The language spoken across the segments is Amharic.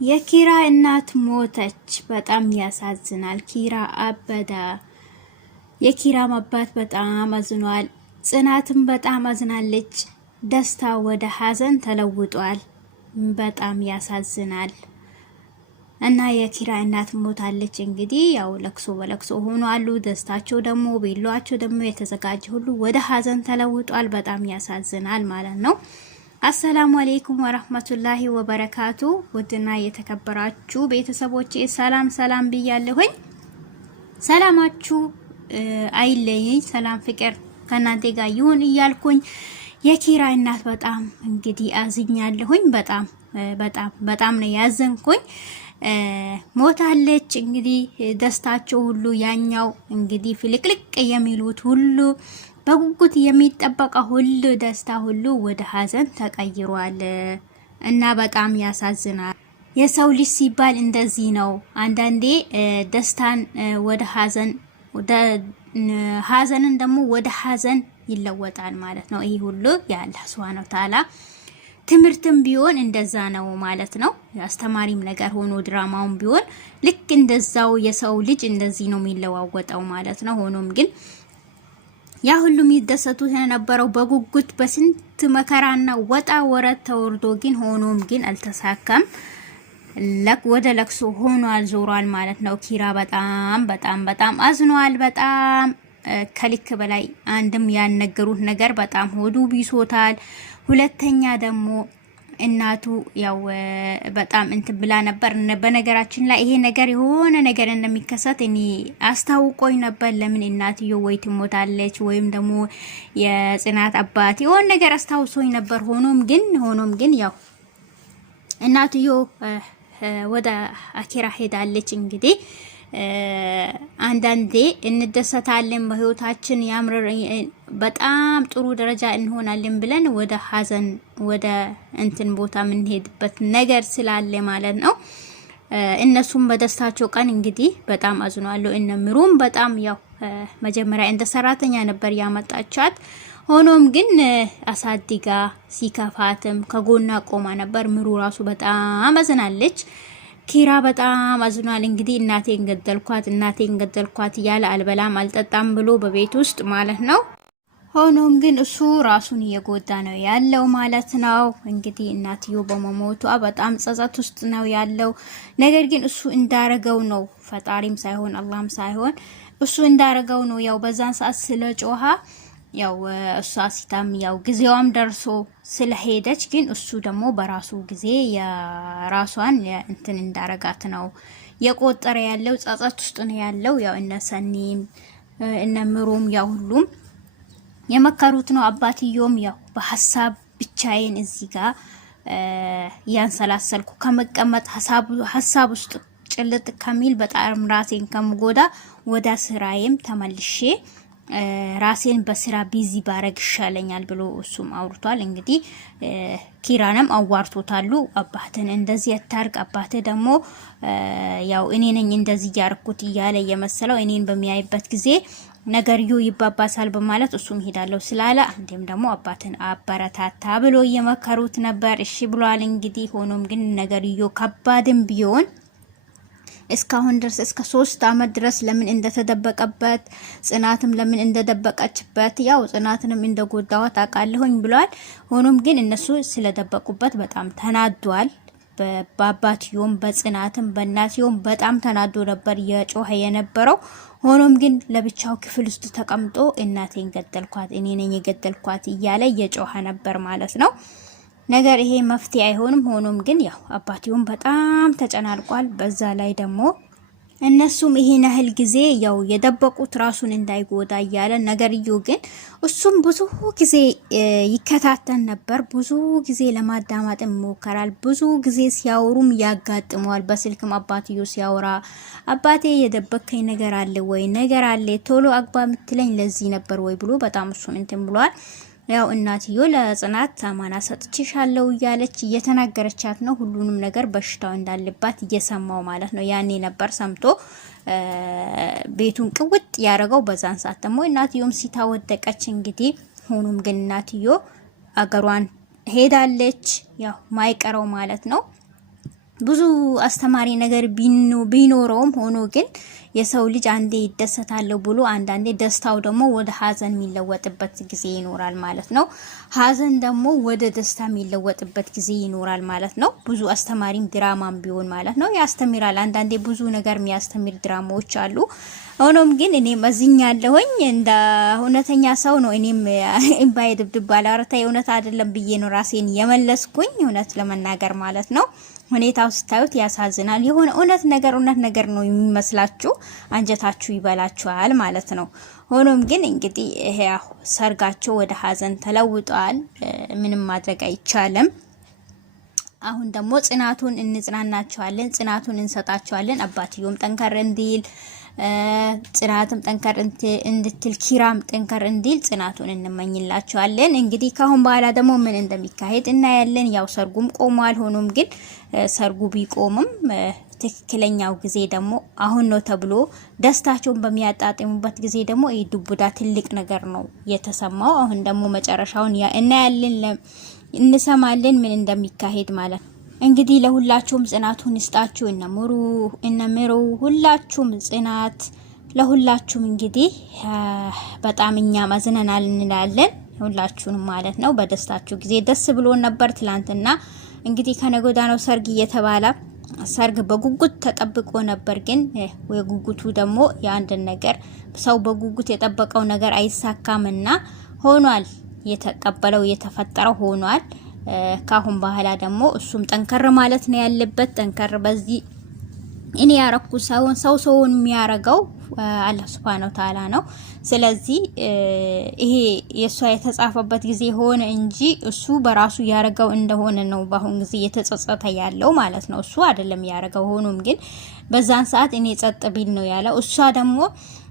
የኪራ እናት ሞተች። በጣም ያሳዝናል። ኪራ አበደ። የኪራም አባት በጣም አዝኗል። ጽናትም በጣም አዝናለች። ደስታ ወደ ሀዘን ተለውጧል። በጣም ያሳዝናል። እና የኪራ እናት ሞታለች። እንግዲህ ያው ለቅሶ በለቅሶ ሆኗሉ። ደስታቸው ደግሞ ቤሏቸው ደግሞ የተዘጋጀ ሁሉ ወደ ሀዘን ተለውጧል። በጣም ያሳዝናል ማለት ነው። አሰላሙ አለይኩም ወራህመቱላሂ ወበረካቱ። ውድና የተከበራችሁ ቤተሰቦቼ ሰላም ሰላም ብያለሁኝ። ሰላማችሁ አይለየኝ። ሰላም ፍቅር ከናንተ ጋር ይሁን እያልኩኝ የኪራ እናት በጣም እንግዲህ አዝኛለሁኝ። በጣም ነው ያዘንኩኝ። ሞታለች። እንግዲህ ደስታቸው ሁሉ ያኛው እንግዲህ ፍልቅልቅ የሚሉት ሁሉ በጉጉት የሚጠበቀው ሁሉ ደስታ ሁሉ ወደ ሀዘን ተቀይሯል እና በጣም ያሳዝናል። የሰው ልጅ ሲባል እንደዚህ ነው። አንዳንዴ ደስታን ወደ ሀዘንን ደግሞ ወደ ሀዘን ይለወጣል ማለት ነው። ይሄ ሁሉ የአላህ ሱብሃነሁ ወተዓላ ትምህርትም ቢሆን እንደዛ ነው ማለት ነው። አስተማሪም ነገር ሆኖ ድራማውም ቢሆን ልክ እንደዛው የሰው ልጅ እንደዚህ ነው የሚለዋወጠው ማለት ነው። ሆኖም ግን ያ ሁሉም ይደሰቱት የነበረው በጉጉት በስንት መከራና ወጣ ወረት ተወርዶ ግን ሆኖም ግን አልተሳካም። ወደ ለቅሶ ሆኗል ዞሯል ማለት ነው። ኪራ በጣም አዝኗል። በጣም ከልክ በላይ አንድም ያነገሩት ነገር በጣም ሆዱ ቢሶታል። ሁለተኛ ደግሞ እናቱ ያው በጣም እንትን ብላ ነበር። በነገራችን ላይ ይሄ ነገር የሆነ ነገር እንደሚከሰት እኔ አስታውቆኝ ነበር። ለምን እናትዮ ወይ ትሞታለች ወይም ደግሞ የጽናት አባት የሆነ ነገር አስታውሶኝ ነበር። ሆኖም ግን ያው እናትዮ ወደ አኪራ ሄዳለች። እንግዲህ አንዳንዴ እንደሰታለን በህይወታችን ያምር በጣም ጥሩ ደረጃ እንሆናለን ብለን ወደ ሀዘን ወደ እንትን ቦታ የምንሄድበት ነገር ስላለ ማለት ነው። እነሱም በደስታቸው ቀን እንግዲህ በጣም አዝኗል። እነምሩም በጣም ያው መጀመሪያ እንደ ሰራተኛ ነበር ያመጣቻት። ሆኖም ግን አሳድጋ ሲከፋትም ከጎና ቆማ ነበር። ምሩ ራሱ በጣም አዝናለች። ኪራ በጣም አዝኗል። እንግዲህ እናቴን ገደልኳት እያለ አልበላም አልጠጣም ብሎ በቤት ውስጥ ማለት ነው። ሆኖም ግን እሱ ራሱን እየጎዳ ነው ያለው ማለት ነው። እንግዲህ እናትዮ በመሞቷ በጣም ጸጸት ውስጥ ነው ያለው። ነገር ግን እሱ እንዳረገው ነው፣ ፈጣሪም ሳይሆን አላህም ሳይሆን እሱ እንዳረገው ነው። ያው በዛን ሰዓት ስለጮሃ ያው እሷ ሲታም ያው ጊዜዋም ደርሶ ስለሄደች ግን እሱ ደግሞ በራሱ ጊዜ የራሷን እንትን እንዳረጋት ነው የቆጠረ ያለው። ጸጸት ውስጥ ነው ያለው። ያው እነ ሰኒም እነ ምሩም ያው ሁሉም የመከሩት ነው። አባትዮም ያው በሐሳብ ብቻዬን እዚህ ጋር ያንሰላሰልኩ ከመቀመጥ ሐሳብ ውስጥ ጭልጥ ከሚል በጣም ራሴን ከምጎዳ ወደ ስራዬም ተመልሼ ራሴን በስራ ቢዚ ባረግ ይሻለኛል ብሎ እሱም አውርቷል። እንግዲህ ኪራንም አዋርቶታሉ። አባትን እንደዚህ ያታርቅ፣ አባቴ ደግሞ ያው እኔ ነኝ እንደዚህ ያርኩት እያለ የመሰለው እኔን በሚያይበት ጊዜ ነገርዩ ይባባሳል በማለት እሱም ሄዳለው ስላለ አንዴም ደግሞ አባትን አበረታታ ብሎ እየመከሩት ነበር። እሺ ብሏል። እንግዲህ ሆኖም ግን ነገርዩ ከባድም ቢሆን እስካሁን ድረስ እስከ 3 አመት ድረስ ለምን እንደተደበቀበት ጽናትም ለምን እንደደበቀችበት ያው ጽናትንም እንደጎዳዋት አቃለሁኝ ብሏል። ሆኖም ግን እነሱ ስለደበቁበት በጣም ተናዷል። በአባትዮም በጽናትም በእናትዮም በጣም ተናዶ ነበር የጮኸ የነበረው። ሆኖም ግን ለብቻው ክፍል ውስጥ ተቀምጦ እናቴን ገደልኳት፣ እኔ ነኝ የገደልኳት እያለ የጮኸ ነበር ማለት ነው። ነገር ይሄ መፍትሄ አይሆንም። ሆኖም ግን ያው አባትዮም በጣም ተጨናንቋል። በዛ ላይ ደግሞ እነሱም ይሄን ያህል ጊዜ ያው የደበቁት ራሱን እንዳይጎዳ እያለ ነገርዩ ግን እሱም ብዙ ጊዜ ይከታተል ነበር። ብዙ ጊዜ ለማዳማጥ ይሞከራል። ብዙ ጊዜ ሲያወሩም ያጋጥመዋል። በስልክም አባትዮ ሲያወራ አባቴ የደበከኝ ነገር አለ ወይ ነገር አለ ቶሎ አግባ ምትለኝ ለዚህ ነበር ወይ ብሎ በጣም እሱን እንትን ብሏል። ያው እናትዮ ለጽናት አማና ሰጥቼሻለሁ እያለች እየተናገረቻት ነው። ሁሉንም ነገር በሽታው እንዳለባት እየሰማው ማለት ነው። ያኔ ነበር ሰምቶ ቤቱን ቅውጥ ያረገው። በዛን ሰዓት ደግሞ እናትዮም ሲታወደቀች እንግዲህ ሆኖም ግን እናትዮ አገሯን ሄዳለች። ያው ማይቀረው ማለት ነው። ብዙ አስተማሪ ነገር ቢኖረውም ሆኖ ግን የሰው ልጅ አንዴ ይደሰታለሁ ብሎ አንዳንዴ ደስታው ደግሞ ወደ ሀዘን የሚለወጥበት ጊዜ ይኖራል ማለት ነው። ሀዘን ደግሞ ወደ ደስታ የሚለወጥበት ጊዜ ይኖራል ማለት ነው። ብዙ አስተማሪም ድራማም ቢሆን ማለት ነው ያስተምራል። አንዳንዴ ብዙ ነገር የሚያስተምር ድራማዎች አሉ። ሆኖም ግን እኔም እዚኛለሁኝ እንደ እውነተኛ ሰው ነው። እኔም እምባዬ ድብድብ አላረታ እውነት አይደለም ብዬ ነው ራሴን የመለስኩኝ እውነት ለመናገር ማለት ነው። ሁኔታው ስታዩት ያሳዝናል። የሆነ እውነት ነገር ነው የሚመስላችሁ፣ አንጀታችሁ ይበላችኋል ማለት ነው። ሆኖም ግን እንግዲህ ይሄ ሰርጋቸው ወደ ሀዘን ተለውጧል። ምንም ማድረግ አይቻልም። አሁን ደግሞ ጽናቱን እንጽናናቸዋለን፣ ጽናቱን እንሰጣቸዋለን። አባትዮም ጠንከር እንዲል ጽናትም ጠንከር እንድትል ኪራም ጠንከር እንዲል ጽናቱን እንመኝላቸዋለን። እንግዲህ ካሁን በኋላ ደግሞ ምን እንደሚካሄድ እናያለን። ያው ሰርጉም ቆሟል። ሆኖም ግን ሰርጉ ቢቆምም ትክክለኛው ጊዜ ደግሞ አሁን ነው ተብሎ ደስታቸውን በሚያጣጥሙበት ጊዜ ደግሞ ዱቡዳ ትልቅ ነገር ነው የተሰማው። አሁን ደግሞ መጨረሻውን እናያለን፣ እንሰማለን ምን እንደሚካሄድ ማለት ነው። እንግዲህ ለሁላችሁም ጽናቱን ይስጣችሁ። እነምሩ ሁላችሁም ጽናት ለሁላችሁም። እንግዲህ በጣም እኛ ማዝነናል እንላለን ሁላችሁንም ማለት ነው። በደስታችሁ ጊዜ ደስ ብሎ ነበር። ትላንትና እንግዲህ ከነጎዳ ነው ሰርግ እየተባለ ሰርግ በጉጉት ተጠብቆ ነበር። ግን የጉጉቱ ደግሞ የአንድ ነገር ሰው በጉጉት የጠበቀው ነገር አይሳካምና ሆኗል። የተቀበለው የተፈጠረው ሆኗል። ካሁን በኋላ ደግሞ እሱም ጠንከር ማለት ነው ያለበት። ጠንከር በዚህ እኔ ያረኩ ሰውን የሚያረገው አላህ Subhanahu Wa Ta'ala ነው። ስለዚህ ይሄ የሷ የተጻፈበት ጊዜ ሆነ እንጂ እሱ በራሱ ያረገው እንደሆነ ነው በአሁን ጊዜ የተጸጸተ ያለው ማለት ነው። እሱ አይደለም ያረገው። ሆኖም ግን በዛን ሰዓት እኔ ጸጥ ቢል ነው ያለው። እሷ ደግሞ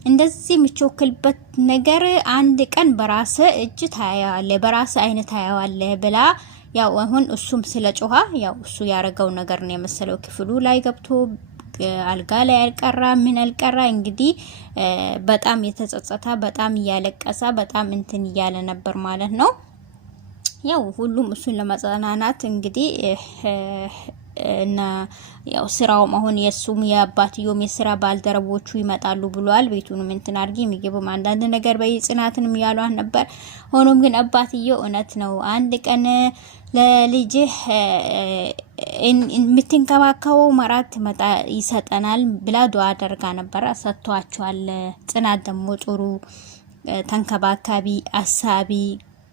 እንደዚህ የሚቾክልበት ነገር አንድ ቀን በራስ እጅ ታያለ፣ በራስ አይነት ታያዋለ ብላ ያው አሁን እሱም ስለጮሃ ያው እሱ ያረገው ነገር ነው የመሰለው። ክፍሉ ላይ ገብቶ አልጋ ላይ አልቀራ ምን አልቀራ። እንግዲህ በጣም የተጸጸታ በጣም እያለቀሰ በጣም እንትን እያለ ነበር ማለት ነው። ያው ሁሉም እሱን ለማጽናናት እንግዲህ እና ያው ስራውም አሁን የሱም የአባትዮም የስራ ባልደረቦቹ ይመጣሉ ብሏል። ቤቱንም እንትን አድርጊ የሚገቡም አንዳንድ ነገር በጽናትንም ያሏን ነበር። ሆኖም ግን አባትየው እውነት ነው አንድ ቀን ለልጅህ የምትንከባከበው መራት መጣ ይሰጠናል ብላ ዱአ አደርጋ ነበር። ሰጥቷቸዋል። ጽናት ደግሞ ጥሩ ተንከባካቢ፣ አሳቢ፣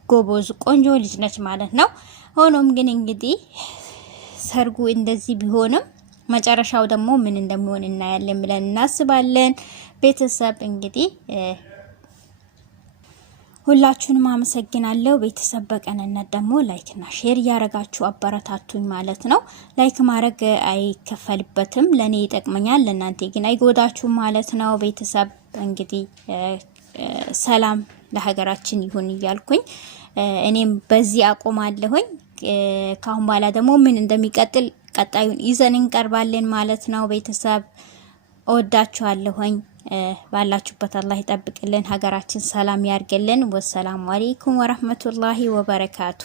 ጎበዝ ቆንጆ ልጅ ነች ማለት ነው። ሆኖም ግን እንግዲህ ሰርጉ እንደዚህ ቢሆንም መጨረሻው ደግሞ ምን እንደሚሆን እናያለን ብለን እናስባለን። ቤተሰብ እንግዲህ ሁላችሁንም አመሰግናለሁ። ቤተሰብ በቀንነት ደግሞ ላይክ እና ሼር ያረጋችሁ አበረታቱኝ ማለት ነው። ላይክ ማድረግ አይከፈልበትም፣ ለኔ ይጠቅመኛል፣ ለእናንተ ግን አይጎዳችሁም ማለት ነው። ቤተሰብ እንግዲህ ሰላም ለሀገራችን ይሁን እያልኩኝ እኔም በዚህ አቆማለሁኝ። ካሁን በኋላ ደግሞ ምን እንደሚቀጥል ቀጣዩን ይዘን እንቀርባለን ማለት ነው። ቤተሰብ እወዳችኋለሁኝ። ባላችሁበት አላህ ይጠብቅልን፣ ሀገራችን ሰላም ያርግልን። ወሰላሙ አለይኩም ወራህመቱላሂ ወበረካቱ።